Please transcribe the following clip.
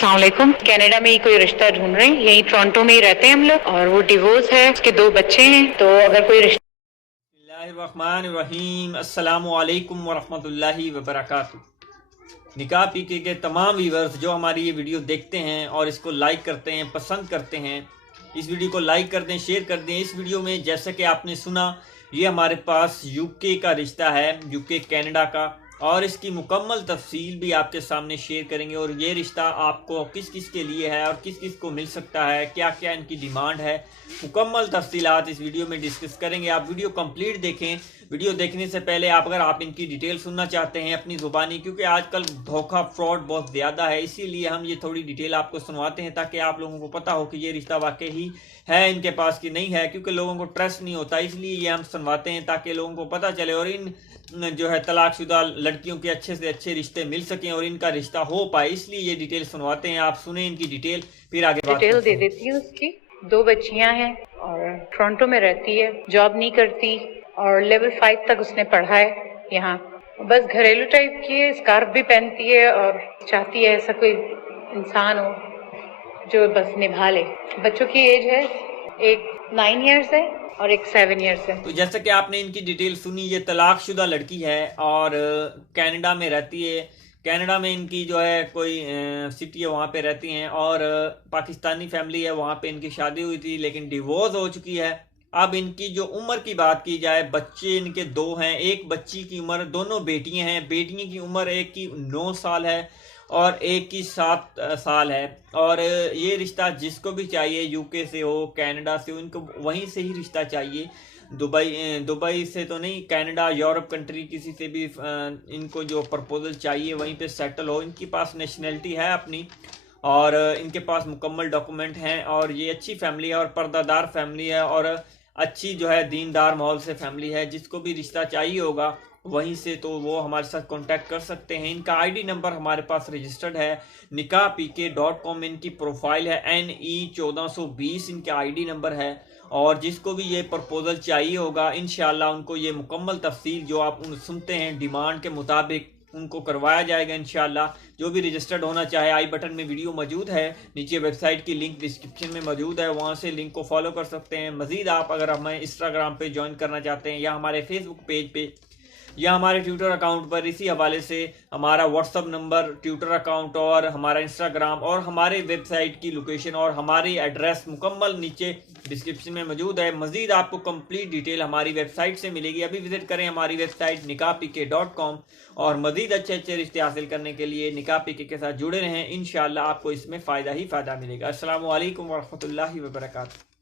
अस्सलामुअलैकुम। कनाडा में ही कोई रिश्ता ढूंढ रहे हैं, यही टोरंटो में ही रहते हैं हम लोग, और वो डिवोर्स है, उसके 2 बच्चे हैं, तो अगर कोई बिस्मिल्लाहिर्रहमानिर्रहीम। अस्सलामु अलैकुम वरहमतुल्लाहि वबरकातुहू। निकाह पीके के तमाम व्यूअर्स जो हमारी ये वीडियो देखते हैं और इसको लाइक करते हैं, पसंद करते हैं, इस वीडियो को लाइक कर दें, शेयर कर दें। इस वीडियो में जैसा कि आपने सुना, ये हमारे पास यूके का रिश्ता है, यूके कनाडा का, और इसकी मुकम्मल तफसील भी आपके सामने शेयर करेंगे। और ये रिश्ता आपको किस किस के लिए है और किस किस को मिल सकता है, क्या क्या इनकी डिमांड है, मुकम्मल तफसीलात इस वीडियो में डिस्कस करेंगे। आप वीडियो कंप्लीट देखें। वीडियो देखने से पहले अगर आप इनकी डिटेल सुनना चाहते हैं अपनी ज़ुबानी, क्योंकि आजकल धोखा फ्रॉड बहुत ज़्यादा है, इसीलिए हम ये थोड़ी डिटेल आपको सुनवाते हैं ताकि आप लोगों को पता हो कि ये रिश्ता वाकई ही है इनके पास कि नहीं है। क्योंकि लोगों को ट्रस्ट नहीं होता, इसलिए ये हम सुनवाते हैं ताकि लोगों को पता चले और इन जो है तलाकशुदा लड़कियों के अच्छे से अच्छे रिश्ते मिल सकें और इनका रिश्ता हो पाए, इसलिए ये डिटेल सुनवाते हैं। आप सुने इनकी डिटेल, फिर आगे बात डिटेल दे देती हूँ। उसकी 2 बच्चियां हैं और टोरंटो में रहती है, जॉब नहीं करती, और लेवल 5 तक उसने पढ़ा है यहाँ। बस घरेलू टाइप की है, स्कार्फ भी पहनती है और चाहती है ऐसा कोई इंसान हो जो बस निभा ले। बच्चों की एज है, एक 9 इयर्स है और एक 7 इयर्स है। तो जैसा कि आपने इनकी डिटेल सुनी, ये तलाकशुदा लड़की है और कनाडा में रहती है। कनाडा में इनकी जो है कोई सिटी है, वहाँ पे रहती हैं, और पाकिस्तानी फैमिली है, वहाँ पे इनकी शादी हुई थी लेकिन डिवोर्स हो चुकी है। अब इनकी जो उम्र की बात की जाए, बच्चे इनके 2 हैं। एक बच्ची की उम्र, दोनों बेटियां हैं, बेटियों की उम्र एक की 9 साल है और एक की 7 साल है। और ये रिश्ता जिसको भी चाहिए, यूके से हो, कनाडा से हो, इनको वहीं से ही रिश्ता चाहिए। दुबई से तो नहीं, कनाडा, यूरोप कंट्री किसी से भी इनको जो प्रपोजल चाहिए वहीं पे सेटल हो। इनके पास नेशनैलिटी है अपनी और इनके पास मुकम्मल डॉक्यूमेंट हैं, और ये अच्छी फैमिली है और पर्दादार फैमिली है और अच्छी जो है दीनदार माहौल से फैमिली है। जिसको भी रिश्ता चाहिए होगा वहीं से तो वो हमारे साथ कांटेक्ट कर सकते हैं। इनका आईडी नंबर हमारे पास रजिस्टर्ड है, nikahpk.com इनकी प्रोफाइल है, NE1420 इनका आईडी नंबर है। और जिसको भी ये प्रपोजल चाहिए होगा, इंशाल्लाह उनको ये मुकम्मल तफसील जो आप सुनते हैं डिमांड के मुताबिक उनको करवाया जाएगा इंशाल्लाह। जो भी रजिस्टर्ड होना चाहे, आई बटन में वीडियो मौजूद है, नीचे वेबसाइट की लिंक डिस्क्रिप्शन में मौजूद है, वहाँ से लिंक को फॉलो कर सकते हैं। मज़ीद आप अगर हमें इंस्टाग्राम पे ज्वाइन करना चाहते हैं या हमारे फेसबुक पेज पे या हमारे ट्विटर अकाउंट पर, इसी हवाले से हमारा व्हाट्सअप नंबर, ट्विटर अकाउंट और हमारा इंस्टाग्राम और हमारे वेबसाइट की लोकेशन और हमारी एड्रेस मुकम्मल नीचे डिस्क्रिप्शन में मौजूद है। मज़ीद आपको कंप्लीट डिटेल हमारी वेबसाइट से मिलेगी। अभी विजिट करें हमारी वेबसाइट nikahpk.com और मज़ीद अच्छे अच्छे रिश्ते हासिल करने के लिए निकाह पीके के साथ जुड़े रहें। इंशाअल्लाह आपको इसमें फ़ायदा ही फ़ायदा मिलेगा। अस्सलामु अलैकुम वरहमतुल्लाहि वबरकातुहू।